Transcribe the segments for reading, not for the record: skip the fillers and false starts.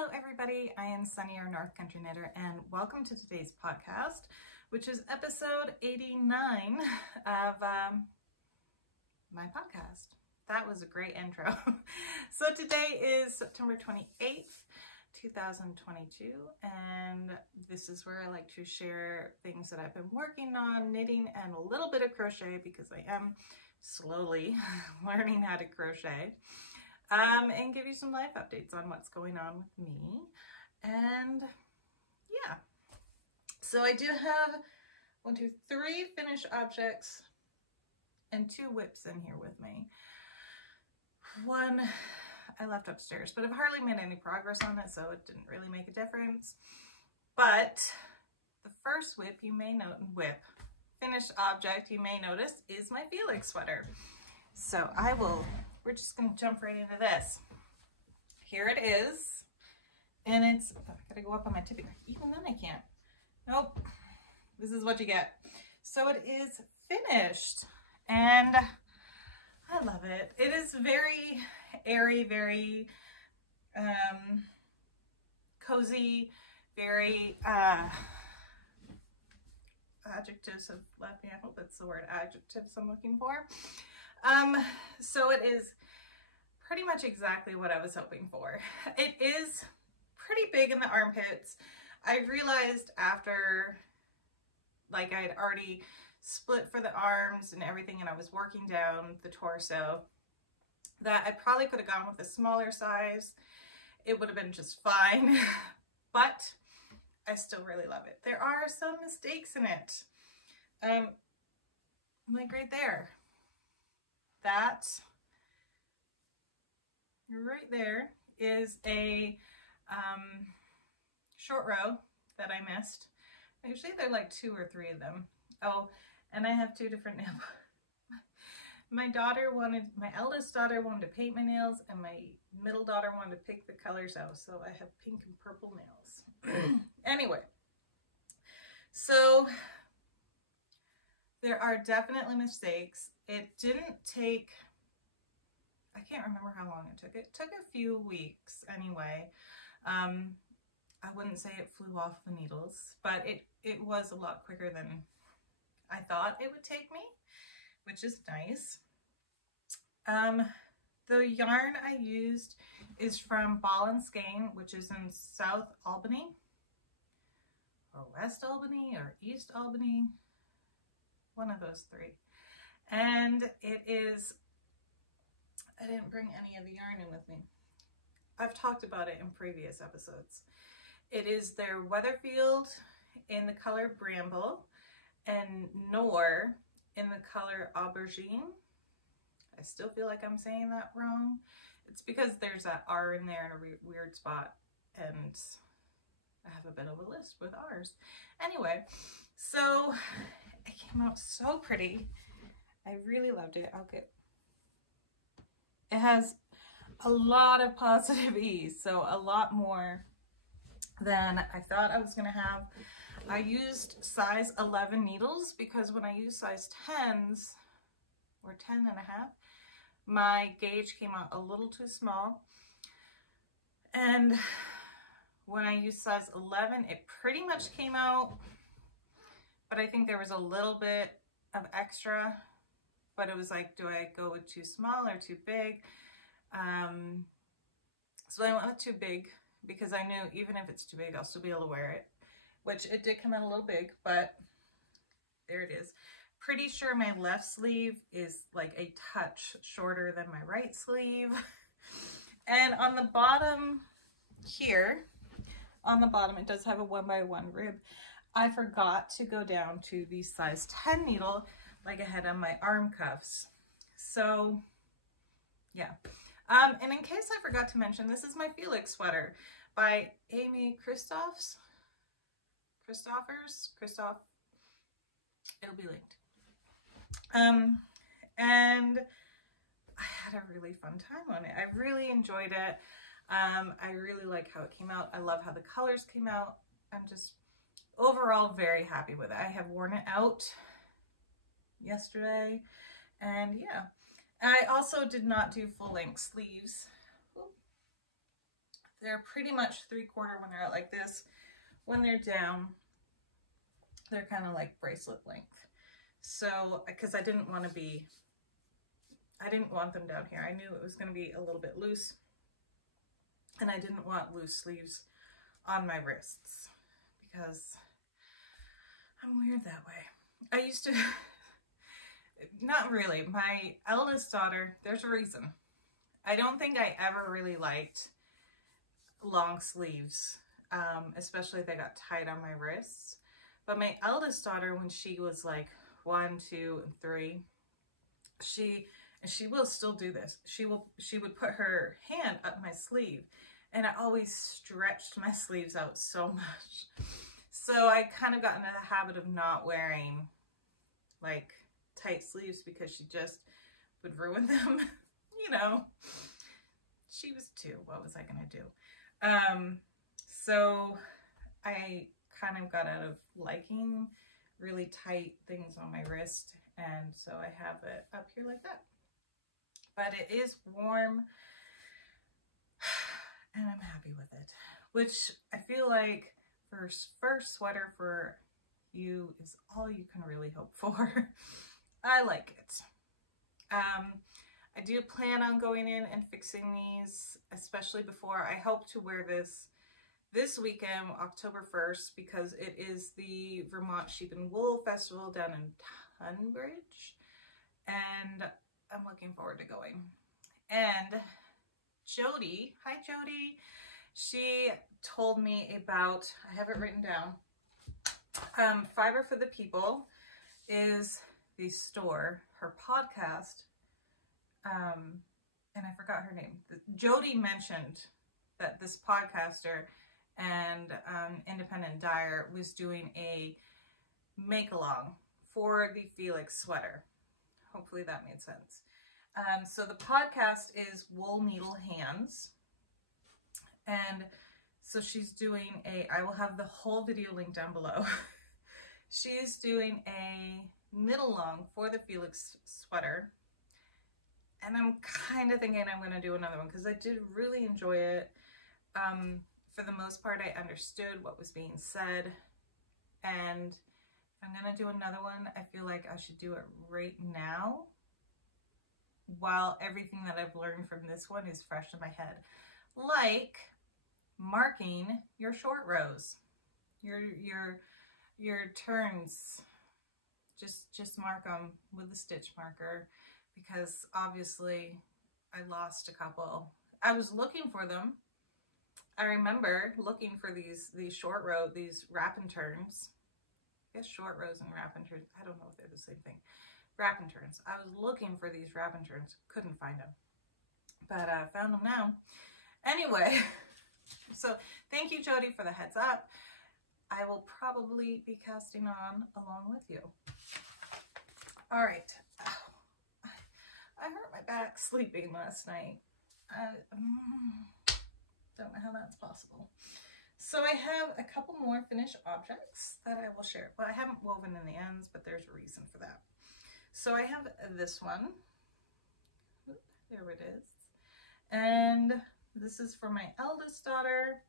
Hello everybody, I am Sunny, our North Country Knitter, and welcome to today's podcast, which is episode 89 of my podcast. That was a great intro. So today is September 28th, 2022, and this is where I like to share things that I've been working on, knitting, and a little bit of crochet because I am slowly learning how to crochet. And give you some life updates on what's going on with me. And yeah, so I do have 3 finished objects and 2 whips in here with me. One I left upstairs, but I've hardly made any progress on it, so it didn't really make a difference. But the first finished object you may notice is my Felix sweater. So we're just going to jump right into this. Here it is. And I gotta go up on my tippy. Even then I can't. Nope. This is what you get. So it is finished. And I love it. It is very airy, very cozy, very adjectives have left me. I hope that's the word adjectives I'm looking for. So it is pretty much exactly what I was hoping for. It is pretty big in the armpits. I realized after, like, I had already split for the arms and everything, and I was working down the torso, that I probably could have gone with a smaller size. It would have been just fine, but I still really love it. There are some mistakes in it. Like right there. That right there is a short row that I missed. Usually there are like 2 or 3 of them. Oh, and I have 2 different nails. My eldest daughter wanted to paint my nails, and my middle daughter wanted to pick the colors out. So I have pink and purple nails. Anyway, so there are definitely mistakes. It didn't take, I can't remember how long it took. It took a few weeks anyway. I wouldn't say it flew off the needles, but it was a lot quicker than I thought it would take me, which is nice. The yarn I used is from Ball & Skein, which is in South Albany, or West Albany, or East Albany, one of those 3. And it is, I didn't bring any of the yarn in with me. I've talked about it in previous episodes. It is their Weatherfield in the color Bramble and Nor in the color Aubergine. I still feel like I'm saying that wrong. It's because there's that R in there in a weird spot, and I have a bit of a list with R's. Anyway, so it came out so pretty. I really loved it. It has a lot of positive ease, so a lot more than I thought I was going to have. I used size 11 needles because when I use size 10s, or 10 and a half, my gauge came out a little too small. And when I used size 11, it pretty much came out, but I think there was a little bit of extra. But it was like, do I go with too small or too big? So I went with too big because I knew even if it's too big, I'll still be able to wear it, which it did come out a little big, but there it is. Pretty sure my left sleeve is like a touch shorter than my right sleeve. And on the bottom here, on the bottom, it does have a 1x1 rib. I forgot to go down to the size 10 needle like I had on my arm cuffs. So yeah. And in case I forgot to mention, this is my Felix sweater by Amy Christoff. It'll be linked. And I had a really fun time on it. I really enjoyed it. I really like how it came out. I love how the colors came out. I'm just overall very happy with it. I have worn it out yesterday, and yeah. I also did not do full length sleeves. They're pretty much 3/4 when they're out like this. When they're down, they're kind of like bracelet length. So, because I didn't want them down here. I knew it was going to be a little bit loose, and I didn't want loose sleeves on my wrists because I'm weird that way. I used to, not really. My eldest daughter, there's a reason. I don't think I ever really liked long sleeves, especially if they got tight on my wrists. But my eldest daughter, when she was like 1, 2, and 3, she will still do this. She would put her hand up my sleeve, and I always stretched my sleeves out so much. So I kind of got into the habit of not wearing like tight sleeves because she just would ruin them. You know, she was 2. What was I gonna do? So I kind of got out of liking really tight things on my wrist, and so I have it up here like that. But it is warm, and I'm happy with it, which I feel like first sweater for you is all you can really hope for. I like it. I do plan on going in and fixing these, especially before. I hope to wear this weekend, October 1st, because it is the Vermont Sheep and Wool Festival down in Tunbridge, and I'm looking forward to going. And Jody, hi Jody, she told me about, I have it written down, Fiber for the People is the store, her podcast, and I forgot her name. Jody mentioned that this podcaster and independent dyer was doing a make-along for the Felix sweater. Hopefully that made sense. So the podcast is Wool Needle Hands, and so she's doing I will have the whole video link down below. She's doing a knit-along for the Felix sweater, and I'm kind of thinking I'm going to do another one because I did really enjoy it. For the most part, I understood what was being said, and if I'm going to do another one, I feel like I should do it right now while everything that I've learned from this one is fresh in my head. Like marking your short rows, your turns, just mark them with a stitch marker, because obviously I lost a couple. I was looking for them. I remember looking for these short row, these wrap and turns. I guess short rows and wrap and turns, I don't know if they're the same thing. Wrap and turns. I was looking for these wrap and turns, couldn't find them, but I found them now. Anyway, so thank you, Jody, for the heads up. I will probably be casting on along with you. All right. Oh, I hurt my back sleeping last night. Don't know how that's possible. So I have a couple more finished objects that I will share. Well, I haven't woven in the ends, but there's a reason for that. So I have this one. Oop, there it is. And this is for my eldest daughter.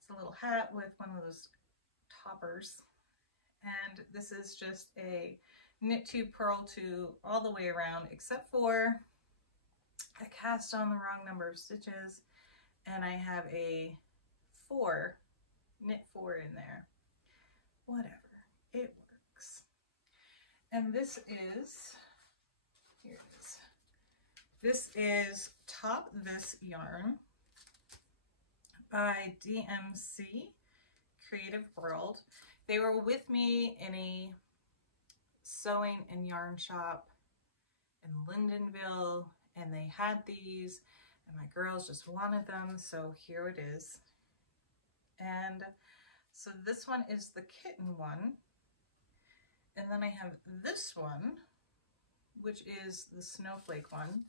It's a little hat with one of those toppers. And this is just a knit to, purl to, all the way around, except for I cast on the wrong number of stitches, and I have a 4, knit 4 in there. Whatever, it works. And this is, here it is. This is Top This Yarn by DMC Creative World. They were with me in a sewing and yarn shop in Lindenville, and they had these, and my girls just wanted them, so here it is. And so this one is the kitten one, and then I have this one, which is the snowflake one,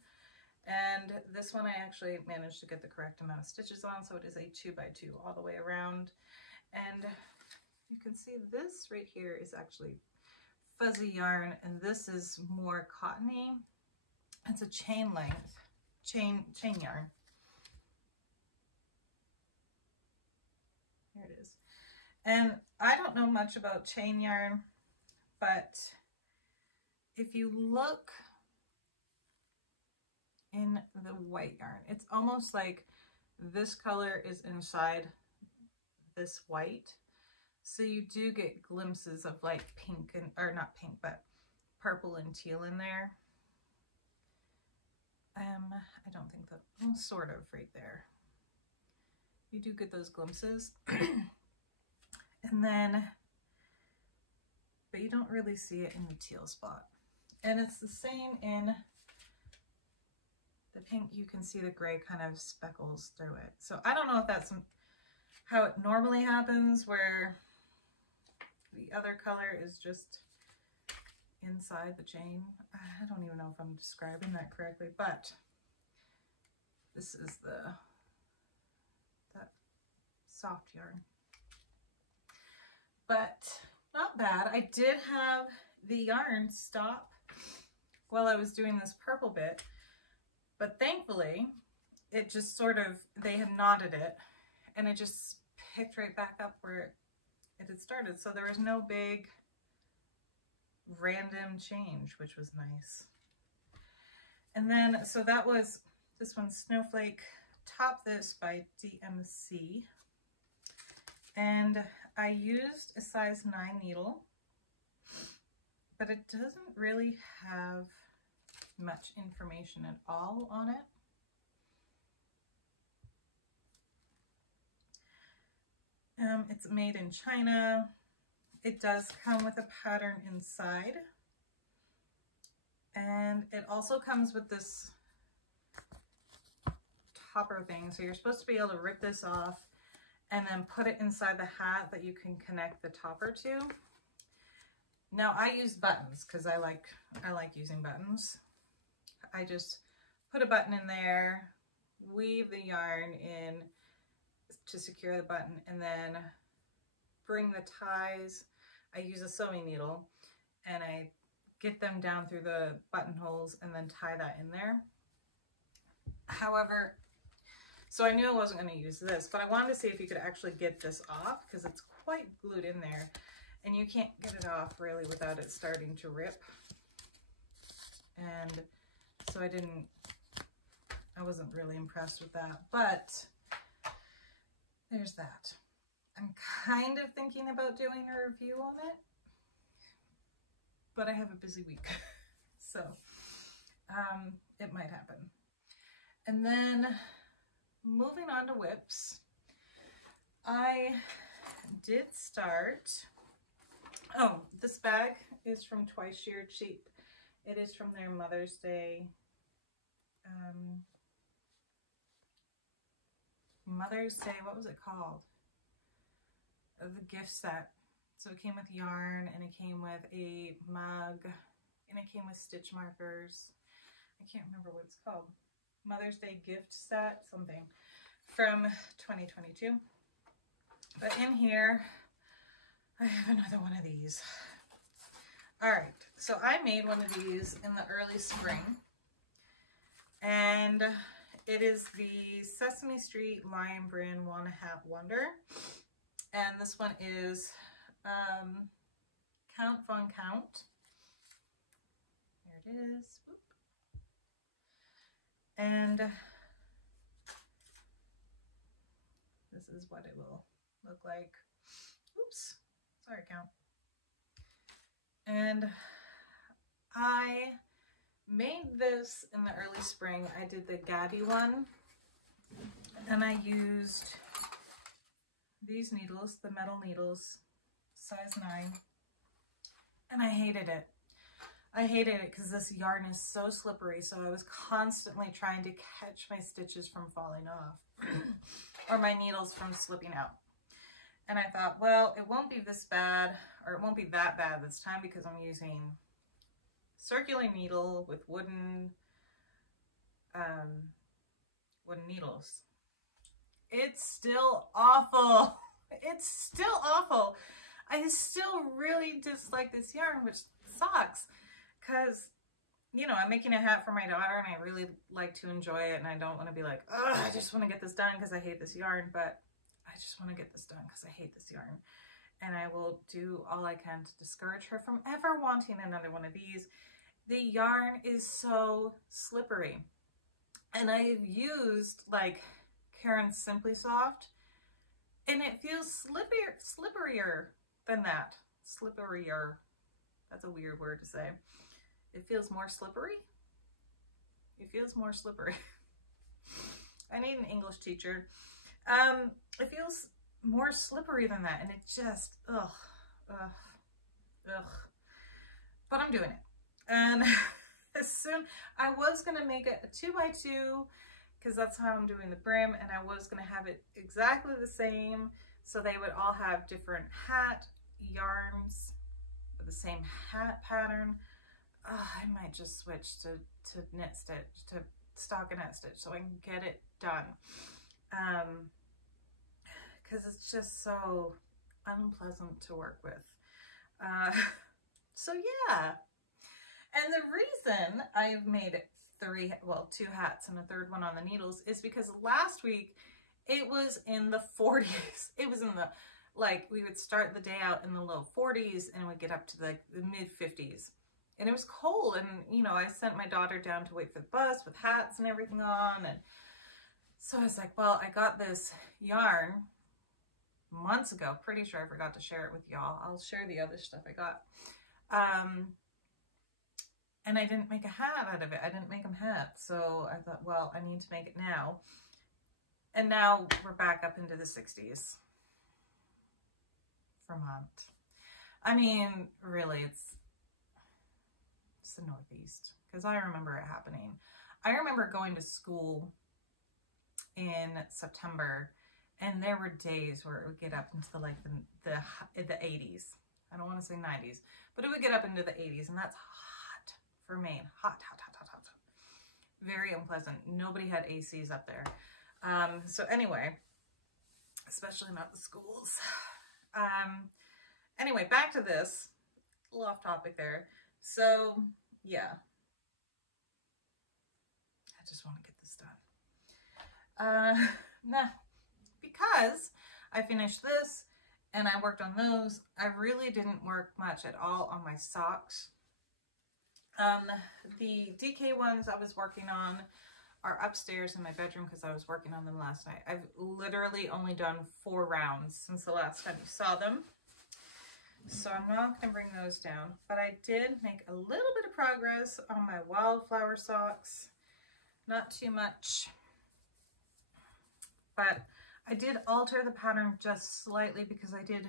and this one I actually managed to get the correct amount of stitches on, so it is a 2x2 all the way around. And you can see this right here is actually fuzzy yarn, and this is more cottony. It's a chain length, chain yarn. And I don't know much about chain yarn, but if you look in the white yarn, it's almost like this color is inside this white. So you do get glimpses of like pink and, or not pink, but purple and teal in there. I don't think that, well, sort of right there. You do get those glimpses. And then, but you don't really see it in the teal spot. And it's the same in the pink. You can see the gray kind of speckles through it. So I don't know if that's how it normally happens, where the other color is just inside the chain. I don't even know if I'm describing that correctly, but this is that soft yarn. But not bad. I did have the yarn stop while I was doing this purple bit, but thankfully it just sort of, they had knotted it and it just picked right back up where it had started. So there was no big random change, which was nice. And then, so that was, this one's Snowflake Top This by DMC. And I used a size 9 needle, but it doesn't really have much information at all on it. It's made in China. It does come with a pattern inside. And it also comes with this topper thing. So you're supposed to be able to rip this off and then put it inside the hat that you can connect the topper to. Now I use buttons because I like using buttons. I just put a button in there, weave the yarn in to secure the button, and then bring the ties. I use a sewing needle and I get them down through the buttonholes and then tie that in there. However, so I knew I wasn't going to use this, but I wanted to see if you could actually get this off because it's quite glued in there and you can't get it off really without it starting to rip. And so I wasn't really impressed with that, but there's that. I'm kind of thinking about doing a review on it, but I have a busy week, so it might happen. And then moving on to whips, I did start, oh, this bag is from Twice Sheared Sheep. It is from their Mother's Day, what was it called? The gift set. So it came with yarn and it came with a mug and it came with stitch markers. I can't remember what it's called. Mother's Day gift set, something, from 2022. But in here, I have another one of these. All right, so I made one of these in the early spring, and it is the Sesame Street Lion Brand Wanna Hat Wonder, and this one is Count Von Count. There it is. Whoop. And this is what it will look like. Oops, sorry, Count. And I made this in the early spring. I did the Gaddy one, and I used these needles, the metal needles, size 9, and I hated it. I hated it because this yarn is so slippery, so I was constantly trying to catch my stitches from falling off or my needles from slipping out. And I thought, well, it won't be this bad, or it won't be that bad this time because I'm using circular needle with wooden needles. It's still awful. It's still awful. I still really dislike this yarn, which sucks because, you know, I'm making a hat for my daughter and I really like to enjoy it, and I don't want to be like, oh, I just want to get this done because I hate this yarn, but I just want to get this done because I hate this yarn. and I will do all I can to discourage her from ever wanting another one of these. The yarn is so slippery, and I've used like Karen's Simply Soft, and it feels slipperier than that. Slipperier. That's a weird word to say. It feels more slippery. It feels more slippery. I need an English teacher. It feels more slippery than that, and it just, ugh. But I'm doing it. And as soon, I was gonna make it a 2x2, because that's how I'm doing the brim, and I was gonna have it exactly the same, so they would all have different hat yarns with the same hat pattern. I might just switch to knit stitch, to stockinette stitch, so I can get it done. Because it's just so unpleasant to work with. So yeah. And the reason I've made two hats and a third one on the needles is because last week it was in the 40s. It was in the, like, we would start the day out in the low 40s and it would get up to the mid 50s. And it was cold, and you know, I sent my daughter down to wait for the bus with hats and everything on, and so I was like, well, I got this yarn months ago. Pretty sure I forgot to share it with y'all. I'll share the other stuff I got. And I didn't make a hat out of it. I didn't make them hats. So I thought, well, I need to make it now. And now we're back up into the 60s. Vermont. I mean, really, it's the Northeast, because I remember it happening. I remember going to school in September, and there were days where it would get up into like the 80s. I don't want to say 90s, but it would get up into the 80s, and that's hot for Maine. Hot. Very unpleasant. Nobody had ACs up there. So anyway, especially not the schools. Anyway, back to this. A little off topic there. So yeah, I just want to get this done. Now, because I finished this and I worked on those, I really didn't work much at all on my socks. The DK ones I was working on are upstairs in my bedroom because I was working on them last night. I've literally only done 4 rounds since the last time you saw them. So I'm not going to bring those down, but I did make a little bit of progress on my wildflower socks. Not too much, but I did alter the pattern just slightly because I did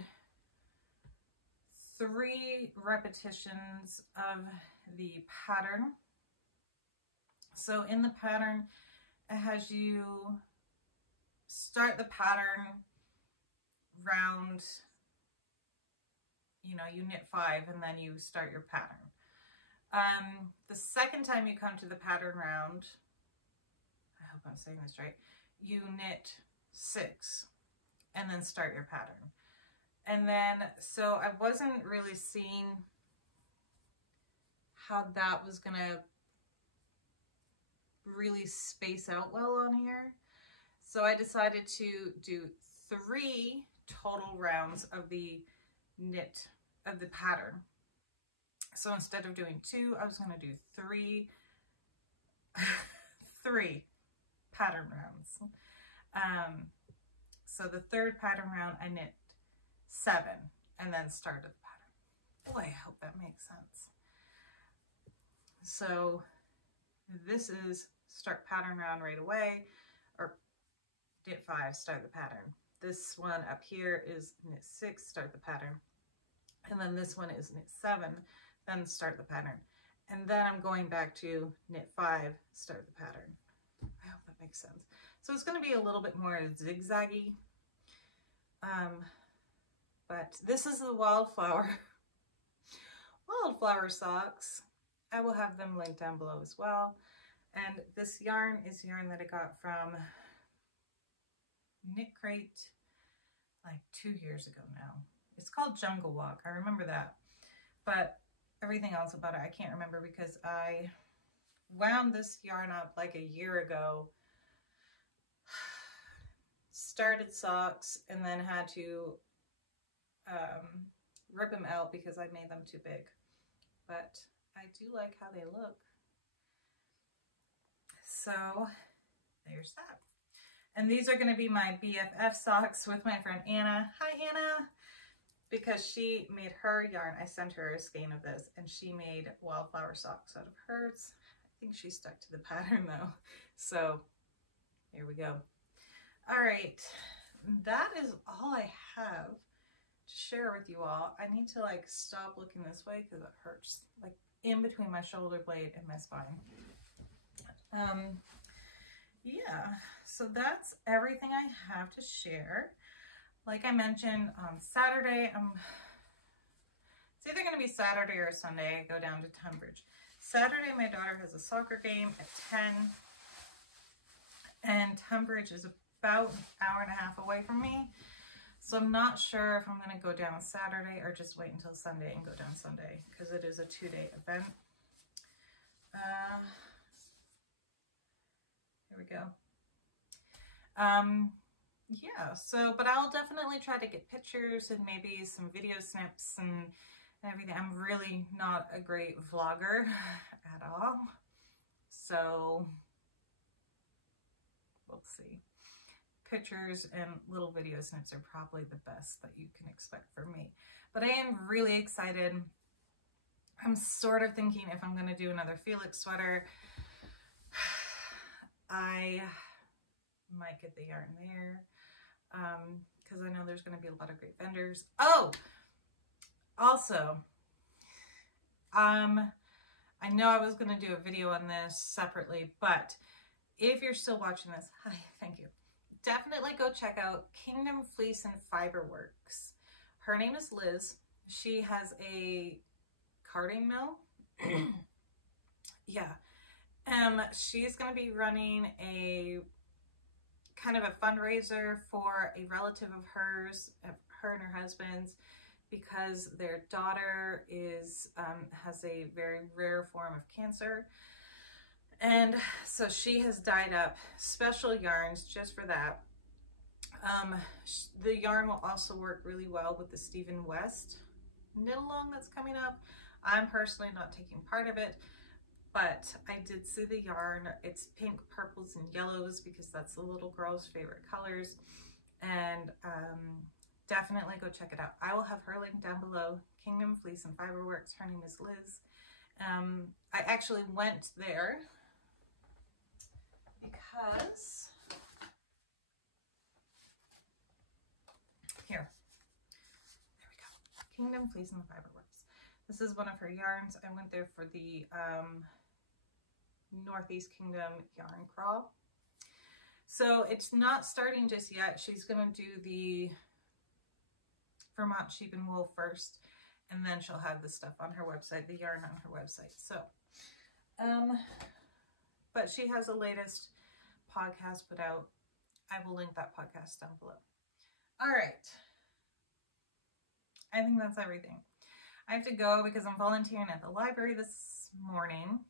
3 repetitions of the pattern. So in the pattern, it has you start the pattern round, you know, you knit 5 and then you start your pattern. The second time you come to the pattern round, I hope I'm saying this right, you knit 6 and then start your pattern. And then, so I wasn't really seeing how that was gonna really space out well on here. So I decided to do 3 total rounds of the knit of the pattern. So instead of doing 2, I was going to do 3 pattern rounds. So the third pattern round I knit 7 and then started the pattern. Boy, I hope that makes sense. So this is start pattern round right away, or knit 5, start the pattern. This one up here is knit 6, start the pattern. And then this one is knit 7, then start the pattern. And then I'm going back to knit 5, start the pattern. I hope that makes sense. So it's going to be a little bit more zigzaggy. But this is the wildflower socks. I will have them linked down below as well. And this yarn is yarn that I got from Knit Crate like 2 years ago now. It's called Jungle Walk. I remember that. But everything else about it I can't remember because I wound this yarn up like a year ago, started socks, and then had to rip them out because I made them too big. But I do like how they look. So there's that. And these are going to be my BFF socks with my friend Anna. Hi, Anna. Because she made her yarn. I sent her a skein of this, and she made wildflower socks out of hers. I think she stuck to the pattern though. So here we go. All right. That is all I have to share with you all. I need to like stop looking this way because it hurts, like in between my shoulder blade and my spine. Yeah, so that's everything I have to share. Like I mentioned, on Saturday, it's either going to be Saturday or Sunday. I go down to Tunbridge. Saturday, my daughter has a soccer game at 10, and Tunbridge is about an hour and a half away from me. So I'm not sure if I'm going to go down Saturday or just wait until Sunday and go down Sunday, because it is a 2-day event. Here we go. Yeah, so, but I'll definitely try to get pictures and maybe some video snips and everything. I'm really not a great vlogger at all. So we'll see. Pictures and little video snips are probably the best that you can expect from me. But I am really excited. I'm sort of thinking if I'm going to do another Felix sweater, I might get the yarn there because I know there's going to be a lot of great vendors. Oh, also, I know I was going to do a video on this separately, but if you're still watching this, hi, thank you. Definitely go check out Kingdom Fleece and Fiber Works. Her name is Liz. She has a carding mill. Yeah. She's going to be running a kind of a fundraiser for a relative of hers, her and her husband's, because their daughter is has a very rare form of cancer. And so she has dyed up special yarns just for that. The yarn will also work really well with the Stephen West knit along that's coming up. I'm personally not taking part of it, but I did see the yarn. It's pink, purples, and yellows because that's the little girl's favorite colors. And definitely go check it out. I will have her link down below. Kingdom Fleece and Fiber Works. Her name is Liz. I actually went there because here, there we go. Kingdom Fleece and Fiber Works. This is one of her yarns. I went there for the Northeast Kingdom yarn crawl. So it's not starting just yet. She's going to do the Vermont sheep and wool first, and then she'll have the stuff on her website, the yarn on her website. So, but she has the latest podcast put out. I will link that podcast down below. All right. I think that's everything. I have to go because I'm volunteering at the library this morning,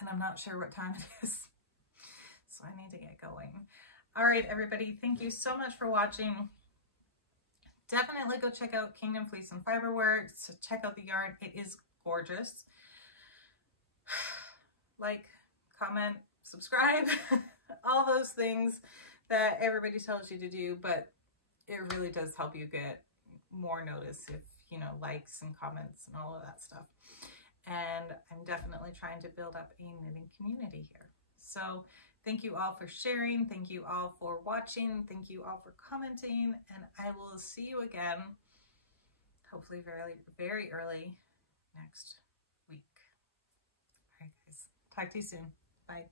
and I'm not sure what time it is. So I need to get going. All right, everybody. Thank you so much for watching. Definitely go check out Kingdom Fleece and Fiber Works. Check out the yarn. It is gorgeous. Like, comment, subscribe, all those things that everybody tells you to do, but it really does help you get more notice if, you know, likes and comments and all of that stuff. And I'm definitely trying to build up a knitting community here. So thank you all for sharing. Thank you all for watching. Thank you all for commenting. And I will see you again, hopefully very, very early next week. All right, guys. Talk to you soon. Bye.